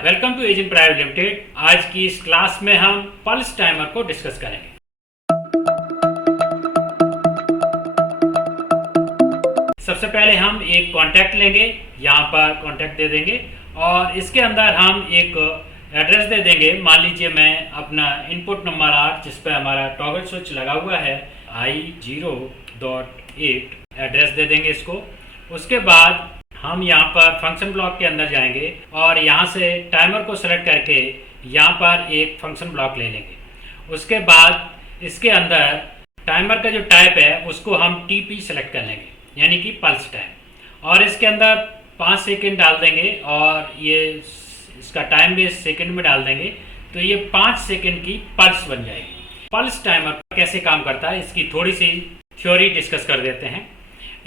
Welcome to ageing private limited. आज की इस क्लास में हम पल्स टाइमर को डिस्कस करेंगे। सबसे पहले हम एक कॉन्टैक्ट लेंगे, यहाँ पर कॉन्टैक्ट दे देंगे और इसके अंदर हम एक एड्रेस दे देंगे। मान लीजिए मैं अपना इनपुट नंबर 8 जिस पर हमारा टॉगल स्विच लगा हुआ है I0.8 एड्रेस दे देंगे इसको। उसके बाद हम यहाँ पर फंक्शन ब्लॉक के अंदर जाएंगे और यहाँ से टाइमर को सेलेक्ट करके यहाँ पर एक फंक्शन ब्लॉक ले लेंगे। उसके बाद इसके अंदर टाइमर का जो टाइप है उसको हम TP सेलेक्ट कर लेंगे, यानी कि पल्स टाइम, और इसके अंदर 5 सेकंड डाल देंगे और ये इसका टाइम भी सेकंड में डाल देंगे, तो ये 5 सेकंड की पल्स बन जाएगी। पल्स टाइमर कैसे काम करता है इसकी थोड़ी सी थ्योरी डिस्कस कर देते हैं।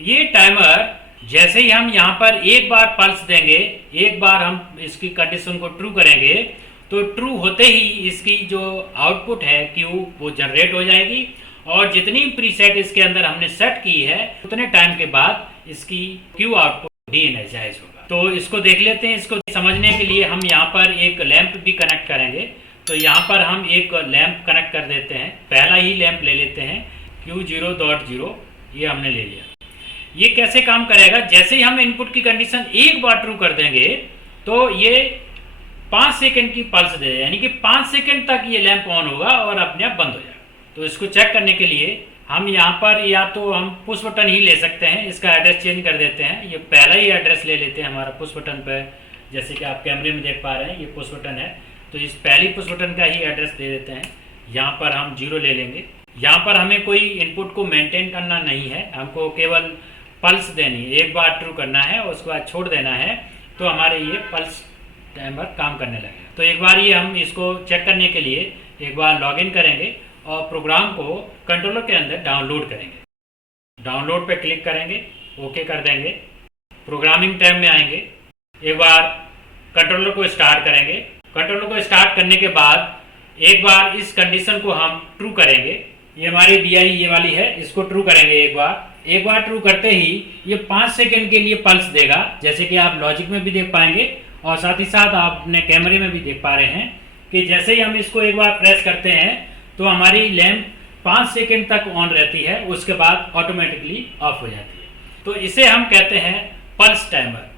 ये टाइमर जैसे ही हम यहाँ पर एक बार पल्स देंगे, एक बार हम इसकी कंडीशन को ट्रू करेंगे, तो ट्रू होते ही इसकी जो आउटपुट है क्यू वो जनरेट हो जाएगी और जितनी प्रीसेट इसके अंदर हमने सेट की है उतने टाइम के बाद इसकी क्यू आउटपुट डी-एनर्जाइज होगा। तो इसको देख लेते हैं। इसको समझने के लिए हम यहाँ पर एक लैंप भी कनेक्ट करेंगे। तो यहाँ पर हम एक लैंप कनेक्ट कर देते हैं। पहला ही लैंप ले लेते हैं, Q0.0 ये हमने ले लिया। ये कैसे काम करेगा, जैसे ही हम इनपुट की कंडीशन एक बार ट्रू कर देंगे तो ये 5 सेकंड की पल्स दे, यानी कि 5 सेकंड तक ये लैंप ऑन होगा और अपने आप बंद हो जाएगा। तो इसको चेक करने के लिए हम यहाँ पर या तो हम पुश बटन ही ले सकते हैं, इसका एड्रेस चेंज कर देते हैं। ये पहला ही एड्रेस ले लेते हैं हमारा पुश बटन पर, जैसे कि आप कैमरे में देख पा रहे हैं ये पुश बटन है, तो इस पहली पुश बटन का ही एड्रेस दे देते हैं। यहाँ पर हम 0 ले लेंगे। यहाँ पर हमें कोई इनपुट को मेंटेन करना नहीं है, हमको केवल पल्स देनी है, एक बार ट्रू करना है और उसके बाद छोड़ देना है, तो हमारे ये पल्स टाइमर काम करने लगेगा। तो एक बार ये हम इसको चेक करने के लिए एक बार लॉगिन करेंगे और प्रोग्राम को कंट्रोलर के अंदर डाउनलोड करेंगे। डाउनलोड पे क्लिक करेंगे, ओके कर देंगे, प्रोग्रामिंग टैब में आएंगे, एक बार कंट्रोलर को स्टार्ट करेंगे। कंट्रोलर को स्टार्ट करने के बाद एक बार इस कंडीशन को हम ट्रू करेंगे। ये हमारी DI ये वाली है, इसको ट्रू करेंगे एक बार ट्रू करते ही ये 5 सेकंड के लिए पल्स देगा, जैसे कि आप लॉजिक में भी देख पाएंगे और साथ ही साथ आप अपने कैमरे में भी देख पा रहे हैं कि जैसे ही हम इसको एक बार प्रेस करते हैं तो हमारी लैंप 5 सेकंड तक ऑन रहती है, उसके बाद ऑटोमेटिकली ऑफ हो जाती है। तो इसे हम कहते हैं पल्स टाइमर।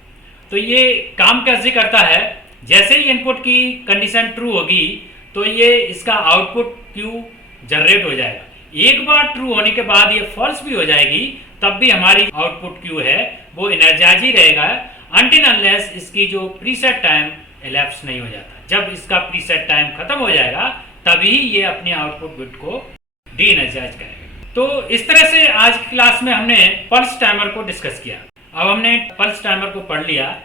तो ये काम कैसे करता है, जैसे ही इनपुट की कंडीशन ट्रू होगी तो ये इसका आउटपुट क्यू जनरेट हो जाएगा। एक बार ट्रू होने के बाद ये फॉल्स भी हो जाएगी, तब भी हमारी आउटपुट क्यू है वो एनर्जाइज ही रहेगा अनटिल अनलेस इसकी जो प्रीसेट टाइम एलैप्स नहीं हो जाता। जब इसका प्रीसेट टाइम खत्म हो जाएगा तभी ये अपने आउटपुट बिट को डी एनर्जाइज करेगा। तो इस तरह से आज की क्लास में हमने पल्स टाइमर को डिस्कस किया। अब हमने पल्स टाइमर को पढ़ लिया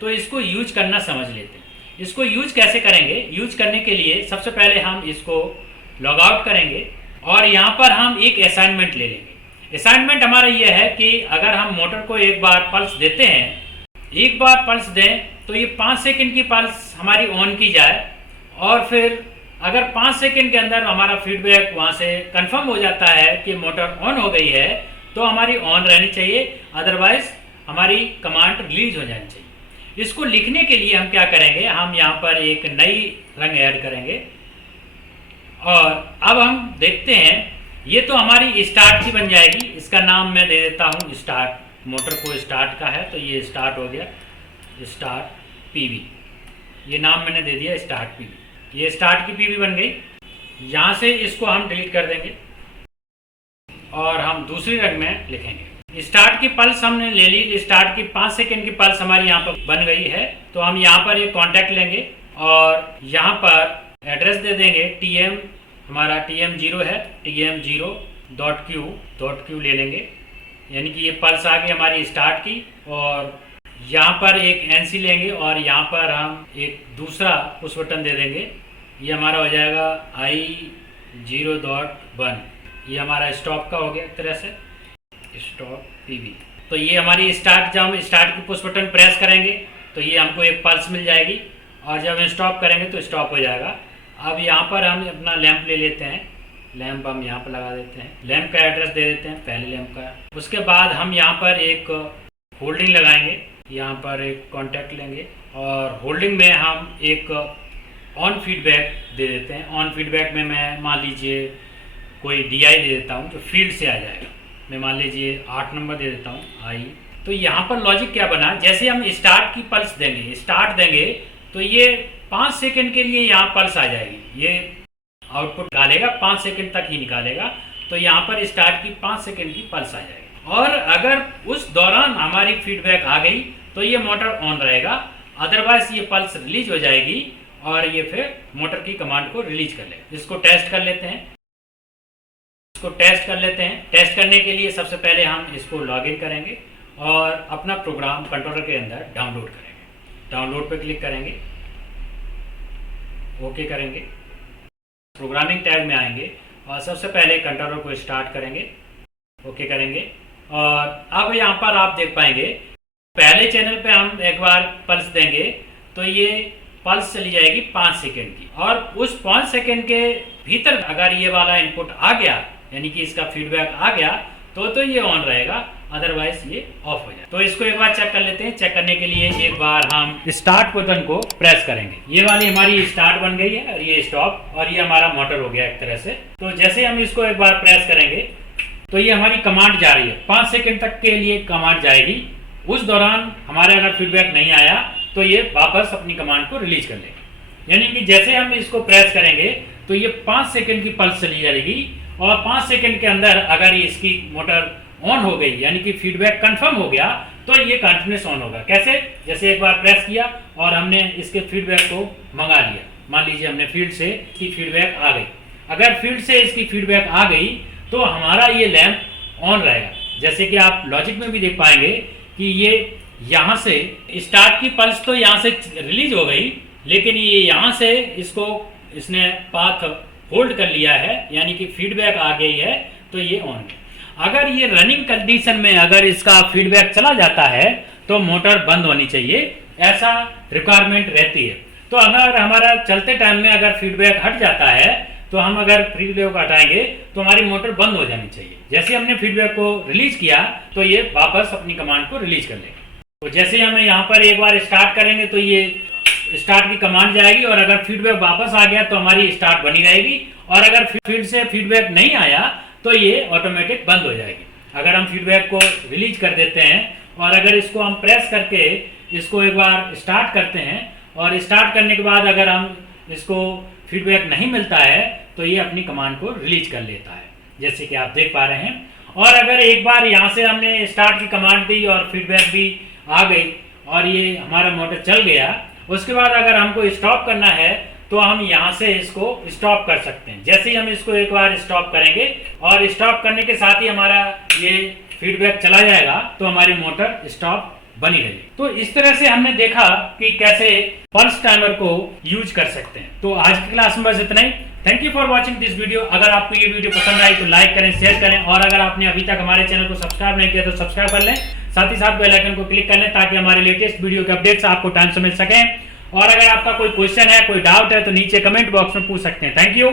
तो इसको यूज करना समझ लेते हैं। इसको यूज कैसे करेंगे, यूज करने के लिए सबसे पहले हम इसको लॉग आउट करेंगे और यहाँ पर हम एक असाइनमेंट ले लेंगे। असाइनमेंट हमारा ये है कि अगर हम मोटर को एक बार पल्स देते हैं, एक बार पल्स दें तो ये 5 सेकंड की पल्स हमारी ऑन की जाए और फिर अगर 5 सेकंड के अंदर हमारा फीडबैक वहाँ से कंफर्म हो जाता है कि मोटर ऑन हो गई है तो हमारी ऑन रहनी चाहिए, अदरवाइज हमारी कमांड रिलीज हो जानी चाहिए। इसको लिखने के लिए हम क्या करेंगे, हम यहाँ पर एक नई रंग ऐड करेंगे और अब हम देखते हैं ये तो हमारी स्टार्ट की बन जाएगी। इसका नाम मैं दे देता हूँ स्टार्ट। मोटर को स्टार्ट का है तो ये स्टार्ट हो गया, स्टार्ट PV, ये नाम मैंने दे दिया स्टार्ट PV। ये स्टार्ट की PV बन गई। यहाँ से इसको हम डिलीट कर देंगे और हम दूसरी रंग में लिखेंगे। स्टार्ट की पल्स हमने ले ली, स्टार्ट की 5 सेकंड की पल्स हमारी यहाँ पर बन गई है। तो हम यहाँ पर एक कॉन्टैक्ट लेंगे और यहाँ पर एड्रेस दे देंगे TM, हमारा TM0 है, TM0.Q ले लेंगे, यानी कि ये पल्स आ गई हमारी स्टार्ट की। और यहाँ पर एक NC लेंगे और यहाँ पर हम एक दूसरा पुश बटन दे देंगे, ये हमारा हो जाएगा I0.1, ये हमारा स्टॉप का हो गया एक तरह से, स्टॉप PV। तो ये हमारी स्टार्ट, जब हम स्टार्ट की पुश बटन प्रेस करेंगे तो ये हमको एक पल्स मिल जाएगी और जब हम स्टॉप करेंगे तो स्टॉप हो जाएगा। अब यहाँ पर हम अपना लैंप ले लेते हैं, लैंप हम यहाँ पर लगा देते हैं, लैंप का एड्रेस दे देते हैं पहले लैंप का। उसके बाद हम यहाँ पर एक होल्डिंग लगाएंगे, यहाँ पर एक कॉन्टैक्ट लेंगे और होल्डिंग में हम एक ऑन फीडबैक दे देते हैं। ऑन फीडबैक में मैं मान लीजिए कोई DI दे देता हूँ, तो फील्ड से आ जाएगा। मैं मान लीजिए 8 नंबर दे देता हूँ आई। तो यहाँ पर लॉजिक क्या बना, जैसे हम स्टार्ट की पल्स देंगे, स्टार्ट देंगे तो ये 5 सेकंड के लिए यहाँ पल्स आ जाएगी, ये आउटपुट निकालेगा 5 सेकंड तक ही निकालेगा। तो यहाँ पर स्टार्ट की 5 सेकंड की पल्स आ जाएगी। और अगर उस दौरान हमारी फीडबैक आ गई तो ये मोटर ऑन रहेगा, अदरवाइज ये पल्स रिलीज हो जाएगी और ये फिर मोटर की कमांड को रिलीज कर लेगा। इसको टेस्ट कर लेते हैं। टेस्ट करने के लिए सबसे पहले हम इसको लॉगिन करेंगे और अपना प्रोग्राम कंट्रोलर के अंदर डाउनलोड करेंगे। डाउनलोड पर क्लिक करेंगे, ओके करेंगे, प्रोग्रामिंग टैब में आएंगे और सबसे पहले कंट्रोलर को स्टार्ट करेंगे, ओके करेंगे। और अब यहाँ पर आप देख पाएंगे पहले चैनल पे हम एक बार पल्स देंगे तो ये पल्स चली जाएगी 5 सेकंड की, और उस 5 सेकंड के भीतर अगर ये वाला इनपुट आ गया, यानी कि इसका फीडबैक आ गया, तो ये ऑन रहेगा, अदरवाइज ये ऑफ हो जाए। तो इसको एक बार चेक कर लेते हैं। चेक करने के लिए एक बार हम स्टार्ट बटन को प्रेस करेंगे। ये वाली हमारी स्टार्ट बन गई है और ये स्टॉप, और ये हमारा मोटर हो गया एक तरह से। तो जैसे हम इसको एक बार प्रेस करेंगे तो ये हमारी कमांड जा रही है, 5 सेकंड तक के लिए कमांड जाएगी। उस दौरान हमारे अगर फीडबैक नहीं आया तो ये वापस अपनी कमांड को रिलीज कर लेगा। यानी कि जैसे हम इसको प्रेस करेंगे तो ये 5 सेकंड की पल्स चली जाएगी, और 5 सेकंड के अंदर अगर इसकी मोटर ऑन हो गई, यानी कि फीडबैक कंफर्म हो गया, तो ये कंटिन्यूस ऑन होगा। कैसे, जैसे एक बार प्रेस किया और हमने इसके फीडबैक को मंगा लिया, मान लीजिए हमने फील्ड से इसकी फीडबैक आ गई। अगर फील्ड से इसकी फीडबैक आ गई तो हमारा ये लैंप ऑन रहेगा। जैसे कि आप लॉजिक में भी देख पाएंगे कि ये यहाँ से स्टार्ट की पल्स तो यहाँ से रिलीज हो गई, लेकिन ये यहाँ से इसने पाथ होल्ड कर लिया है, यानी कि फीडबैक आ गई है, तो ये ऑन है। अगर ये रनिंग कंडीशन में अगर इसका फीडबैक चला जाता है तो मोटर बंद होनी चाहिए, ऐसा रिक्वायरमेंट रहती है। तो अगर हमारा चलते टाइम में अगर फीडबैक हट जाता है तो हम अगर फीडबैक को हटाएंगे तो हमारी मोटर बंद हो जानी चाहिए। जैसे हमने फीडबैक को रिलीज किया तो ये वापस अपनी कमांड को रिलीज कर लेगा। तो जैसे हम यहाँ पर एक बार स्टार्ट करेंगे तो ये स्टार्ट की कमांड जाएगी, और अगर फीडबैक वापस आ गया तो हमारी स्टार्ट बनी रहेगी, और अगर फील्ड से फीडबैक नहीं आया तो ये ऑटोमेटिक बंद हो जाएगी। अगर हम फीडबैक को रिलीज कर देते हैं और अगर इसको हम प्रेस करके इसको एक बार स्टार्ट करते हैं, और स्टार्ट करने के बाद अगर हम इसको फीडबैक नहीं मिलता है तो ये अपनी कमांड को रिलीज कर लेता है, जैसे कि आप देख पा रहे हैं। और अगर एक बार यहाँ से हमने स्टार्ट की कमांड दी और फीडबैक भी आ गई और ये हमारा मोटर चल गया, उसके बाद अगर हमको स्टॉप करना है तो हम यहाँ से इसको स्टॉप कर सकते हैं। जैसे ही हम इसको एक बार स्टॉप करेंगे और स्टॉप करने के साथ ही हमारा ये फीडबैक चला जाएगा, तो हमारी मोटर स्टॉप बनी रहेगी। तो इस तरह से हमने देखा कि कैसे पल्स टाइमर को यूज कर सकते हैं। तो आज की क्लास में बस इतना ही। Thank you for watching this video. अगर आपको ये वीडियो पसंद आई तो लाइक करें, शेयर करें, और अगर आपने अभी तक हमारे चैनल को सब्सक्राइब नहीं किया तो सब्सक्राइब कर लें, साथ ही साथ बेल आइकन को क्लिक कर लें ताकि हमारे लेटेस्ट वीडियो के अपडेट्स आपको टाइम से मिल सकें। और अगर आपका कोई क्वेश्चन है, कोई डाउट है तो नीचे कमेंट बॉक्स में पूछ सकते हैं। Thank you.